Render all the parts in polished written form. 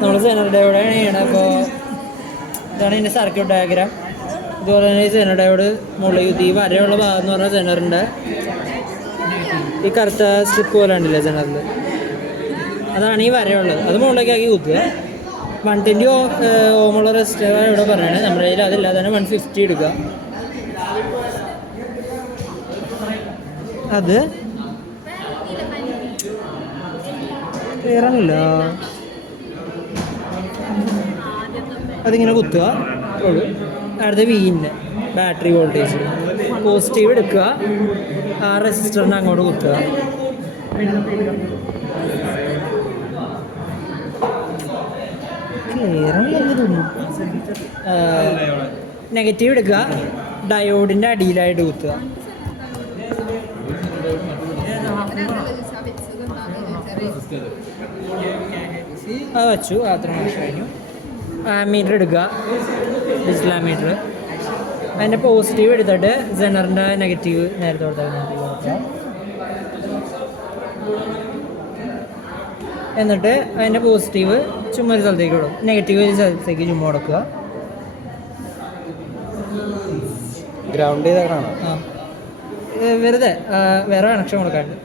നമ്മൾ സെനർ ഡയോഡാണ് ചെയ്യണത്. അപ്പോൾ ഇതാണ് ഇതിൻ്റെ സർക്യൂട്ട് ഡയഗ്രാം. അതുപോലെ തന്നെ ഈ സെനർ ഡയോഡ് മുകളിൽ ഈ വരെയുള്ള ഭാഗം എന്ന് പറഞ്ഞാൽ സെനറിൻ്റെ ഈ കറുത്ത സ്ട്രിപ്പ് പോലെ ഉണ്ടല്ലേ സെനറിൽ, അതാണ് ഈ വരെയുള്ളത്. അത് മുകളിലേക്കാക്കി കുത്തുക. 120 ഓമുള്ള റെസിസ്റ്റർ ഇവിടെ പറയുന്നത്. നമ്മുടെ കയ്യിൽ അതില്ലാതെ തന്നെ 150 എടുക്കുക. അത് കയറാനില്ല, അതിങ്ങനെ കുത്തുക. അടുത്ത വീൻ്റെ ബാറ്ററി വോൾട്ടേജ് പോസിറ്റീവ് എടുക്കുക, ആ റെസിസ്റ്ററിനെ അങ്ങോട്ട് കുത്തുക. നെഗറ്റീവ് എടുക്കുക, ഡയോഡിൻ്റെ അടിയിലായിട്ട് കുത്തുക. അത് വെച്ചു, അത്ര മോശം കഴിഞ്ഞു. ആമീറ്റർ എടുക്കുക, ഡിജിറ്റൽ ആമീറ്റർ. അതിൻ്റെ പോസിറ്റീവ് എടുത്തിട്ട് സെനറിൻ്റെ നെഗറ്റീവ് നേരത്തെ കൊടുക്കുക. എന്നിട്ട് അതിൻ്റെ പോസിറ്റീവ് ചുമ്മാ ഒരു സ്ഥലത്തേക്ക് വിടും, നെഗറ്റീവ് ഒരു സ്ഥലത്തേക്ക് ചുമ്മാ കൊടുക്കുക. ഗ്രൗണ്ട് ചെയ്താണ്. ആ വെറുതെ വേറെ കണക്ഷൻ കൊടുക്കാണ്ട്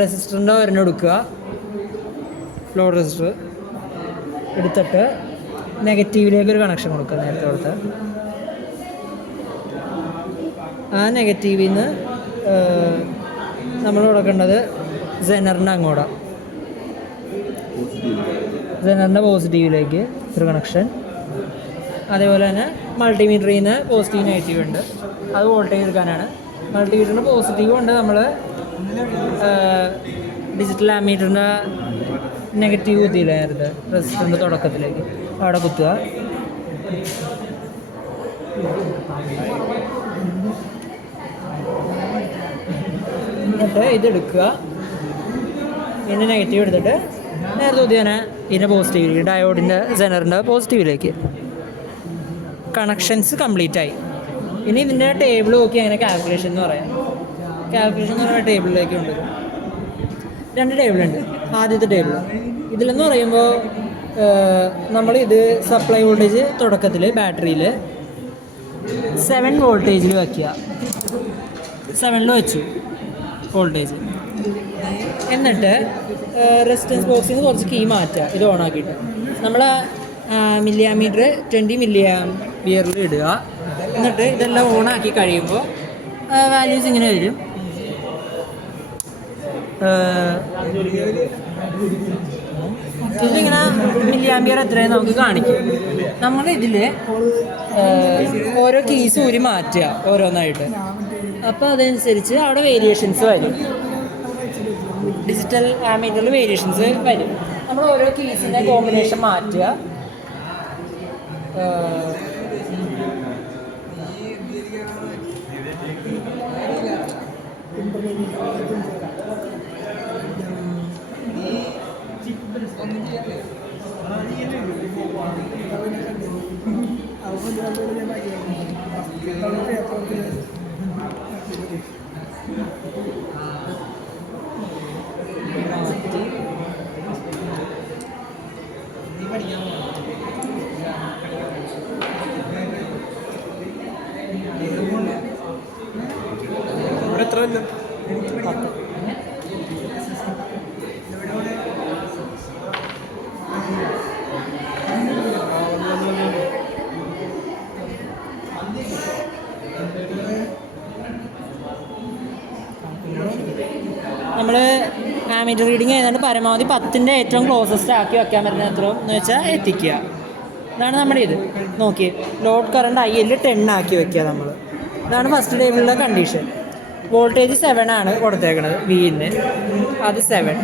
റെസിസ്റ്ററിൻ്റെ ഒരെണ്ണം എടുക്കുക, ലോഡ് റെസിസ്റ്റർ എടുത്തിട്ട് നെഗറ്റീവിലേക്ക് ഒരു കണക്ഷൻ കൊടുക്കുക നേരത്തെ കൊടുത്ത്. ആ നെഗറ്റീവിൽ നിന്ന് നമ്മൾ കൊടുക്കേണ്ടത് സെനറിൻ്റെ അങ്ങോട്ടാണ്. സെനറിൻ്റെ പോസിറ്റീവിലേക്ക് ഒരു കണക്ഷൻ. അതേപോലെ തന്നെ മൾട്ടിമീറ്ററിൽ നിന്ന് പോസിറ്റീവ് നെഗറ്റീവ് ഉണ്ട്, അത് വോൾട്ടേജ് എടുക്കാനാണ്. മൾട്ടിമീറ്ററിന് പോസിറ്റീവ് ഉണ്ട്, നമ്മൾ ഡിജിറ്റൽ ആമീറ്ററിൻ്റെ നെഗറ്റീവ് കുത്തിയില്ല നേരത്തെ റെസിസ്റ്ററിൻ്റെ തുടക്കത്തിലേക്ക്, അവിടെ കുത്തുക. എന്നിട്ട് ഇതെടുക്കുക, ഇതിൻ്റെ നെഗറ്റീവ് എടുത്തിട്ട് നേരത്തെ കുത്തിയാൽ ഇതിൻ്റെ പോസിറ്റീവിലേക്ക്, ഡയോഡിൻ്റെ സെനറിൻ്റെ പോസിറ്റീവിലേക്ക്. കണക്ഷൻസ് കംപ്ലീറ്റ് ആയി. ഇനി ഇതിൻ്റെ ടേബിൾ നോക്കി അങ്ങനെ കാൽക്കുലേഷൻ എന്ന് പറയാം. കാൽക്കുലേഷൻ എന്ന് പറയുന്ന ടേബിളിലേക്ക് ഉണ്ട്. 2 ടേബിളുണ്ട്. ആദ്യത്തെ ടേബിൾ ഇതിലെന്ന് പറയുമ്പോൾ നമ്മളിത് സപ്ലൈ വോൾട്ടേജ് തുടക്കത്തിൽ ബാറ്ററിയിൽ 7 വോൾട്ടേജിൽ വയ്ക്കുക. 7 വെച്ചു വോൾട്ടേജ്. എന്നിട്ട് റെസിസ്റ്റൻസ് ബോക്സിൽ നിന്ന് കുറച്ച് കീ മാറ്റുക, ഇത് ഓണാക്കിയിട്ട് നമ്മൾ മില്ലി ആമീറ്റർ 20 മില്ലി ആംപിയറിൽ ഇടുക. എന്നിട്ട് ഇതെല്ലാം ഓണാക്കി കഴിയുമ്പോൾ വാല്യൂസ് ഇങ്ങനെ വരും. ഇതിങ്ങനെ മില്ലി ആംപിയർ എത്രയും നമുക്ക് കാണിക്കും. നമ്മൾ ഇതിൽ ഓരോ കീസ് ഊരി മാറ്റുക ഓരോന്നായിട്ട്. അപ്പോൾ അതനുസരിച്ച് അവിടെ വേരിയേഷൻസ് വരും. ഡിജിറ്റൽ ആമീറ്ററിൽ വേരിയേഷൻസ് വരും. നമ്മൾ ഓരോ കീസിൻ്റെ കോമ്പിനേഷൻ മാറ്റുക. എത്ര നമ്മൾ ആമീറ്റർ റീഡിങ് ചെയ്യുന്നതുകൊണ്ട് പരമാവധി 10ൻ്റെ ഏറ്റവും ക്ലോസസ്റ്റ് ആക്കി വയ്ക്കാൻ പറ്റുന്ന എത്രയോ എന്ന് വെച്ചാൽ എത്തിക്കുക. ഇതാണ് നമ്മുടെ ഇത്. നോക്കി ലോഡ് കറണ്ട് IL 10 ആക്കി വയ്ക്കുക നമ്മൾ. ഇതാണ് ഫസ്റ്റ് ടേബിളിലെ കണ്ടീഷൻ. വോൾട്ടേജ് 7 ആണ് കൊടുത്തേക്കണത് Vന്, അത് 7.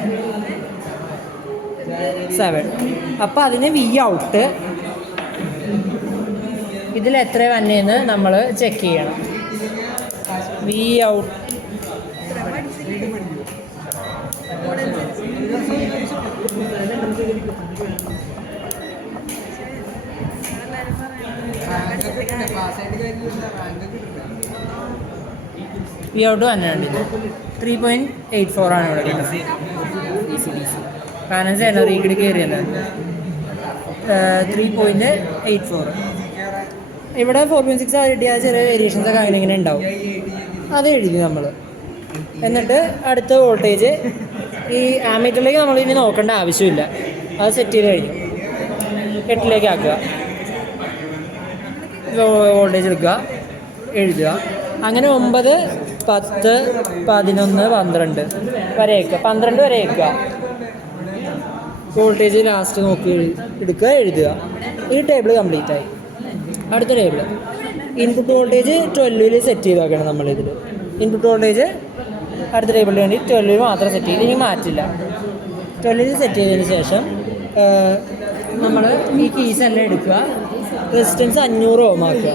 അപ്പോൾ അതിന് V ഔട്ട് ഇതിൽ എത്ര വന്നേന്ന് നമ്മൾ ചെക്ക് ചെയ്യണം. V ഔട്ട് V ഔട്ട് വന്നിട്ടുണ്ട്. 3.84 ആണ് ഇവിടെ കിട്ടുന്നത്. DC കാരണം സെനറി കൂടി കയറിയല്ലോ. 3.84. ഇവിടെ 4.6 കിട്ടിയാൽ ചെറിയ വേരിയേഷൻസ് ഒക്കെ അങ്ങനെ ഇങ്ങനെ ഉണ്ടാവും. അത് എഴുതി നമ്മൾ. എന്നിട്ട് അടുത്ത വോൾട്ടേജ് ഈ ആമീറ്ററിലേക്ക് നമ്മൾ ഇനി നോക്കേണ്ട ആവശ്യമില്ല. അത് സെറ്റ് ചെയ്ത് കഴിഞ്ഞു. 8 ആക്കുക. വോൾട്ടേജ് എടുക്കുക, എഴുതുക. അങ്ങനെ 9, 10, 11, 12 വരെ വയ്ക്കുക. 12 വരെ വയ്ക്കുക. വോൾട്ടേജ് ലാസ്റ്റ് നോക്കി എടുക്കുക, എഴുതുക. ഈ ടേബിൾ കംപ്ലീറ്റ് ആയി. അടുത്ത ടേബിൾ ഇൻപുട്ട് വോൾട്ടേജ് 12 സെറ്റ് ചെയ്ത് വെക്കണം നമ്മളിതിൽ. ഇൻപുട്ട് വോൾട്ടേജ് അടുത്ത ടേബിളിന് വേണ്ടി 12 മാത്രം സെറ്റ് ചെയ്ത് ഇനി മാറ്റില്ല. 12 സെറ്റ് ചെയ്തതിന് ശേഷം നമ്മൾ ഈ കീസ് എല്ലാം എടുക്കുക. റെസിസ്റ്റൻസ് 500 ഓം ആക്കുക.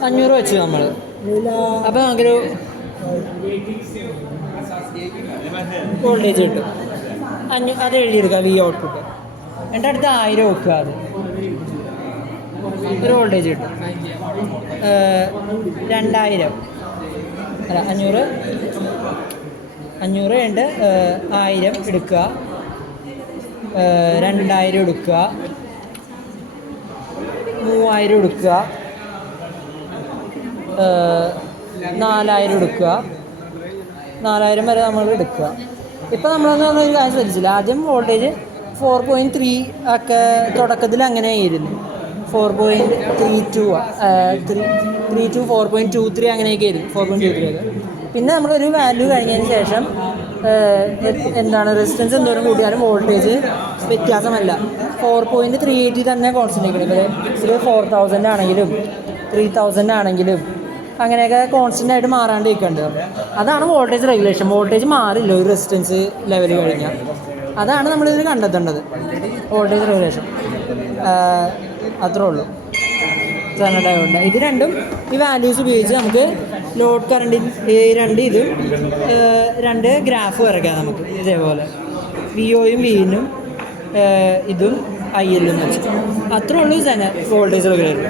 $500 വെച്ചു നമ്മൾ. അപ്പോൾ നമുക്കൊരു വോൾട്ടേജ് കിട്ടും. അത് എഴുതിയെടുക്കുക, വി ഔട്ട്പുട്ട്. എന്നിട്ട് അടുത്ത് 1000 വെക്കുക. അത് ഒരു വോൾട്ടേജ് കിട്ടും. 2000 അല്ല 500 ഉണ്ട്. 1000 എടുക്കുക, 2000 എടുക്കുക, 3000 എടുക്കുക, 4000 എടുക്കുക. 4000 വരെ നമ്മൾ എടുക്കുക. ഇപ്പോൾ നമ്മളൊന്നും ഒരു കാര്യം ശ്രദ്ധിച്ചില്ല. ആദ്യം വോൾട്ടേജ് 4.3 ഒക്കെ തുടക്കത്തിൽ അങ്ങനെ ആയിരുന്നു. 4.32 32 4.23 അങ്ങനെയൊക്കെ ആയിരുന്നു. 4.23 ഒക്കെ. പിന്നെ നമ്മളൊരു വാല്യൂ കഴിഞ്ഞതിന് ശേഷം എന്താണ് റെസിസ്റ്റൻസ് എന്തോരം കൂട്ടിയാലും വോൾട്ടേജ് വ്യത്യാസമല്ല. 4.38 തന്നെ കോൺസ്റ്റൻ്റ് ആയിരിക്കണം. ഇപ്പോൾ 4000 ആണെങ്കിലും 3000 ആണെങ്കിലും അങ്ങനെയൊക്കെ കോൺസ്റ്റൻ്റ് ആയിട്ട് മാറാണ്ട് ഇരിക്കേണ്ടത്. അതാണ് വോൾട്ടേജ് റെഗുലേഷൻ. വോൾട്ടേജ് മാറില്ല ഒരു റെസിസ്റ്റൻസ് ലെവൽ കഴിഞ്ഞാൽ. അതാണ് നമ്മളിതിൽ കണ്ടെത്തേണ്ടത്, വോൾട്ടേജ് റെഗുലേഷൻ. അത്രേ ഉള്ളൂ. ഡയോഡിൻ്റെ ഇത് രണ്ടും ഈ വാല്യൂസ് ഉപയോഗിച്ച് നമുക്ക് ലോഡ് കറണ്ടിൻ ഇതും 2 ഗ്രാഫ് വരയ്ക്കാം നമുക്ക്. ഇതേപോലെ വിഒയും വിനും ഇതും IL വെച്ച്. അത്രേ ഉള്ളൂ വോൾട്ടേജ് റെഗുലേറ്റർ.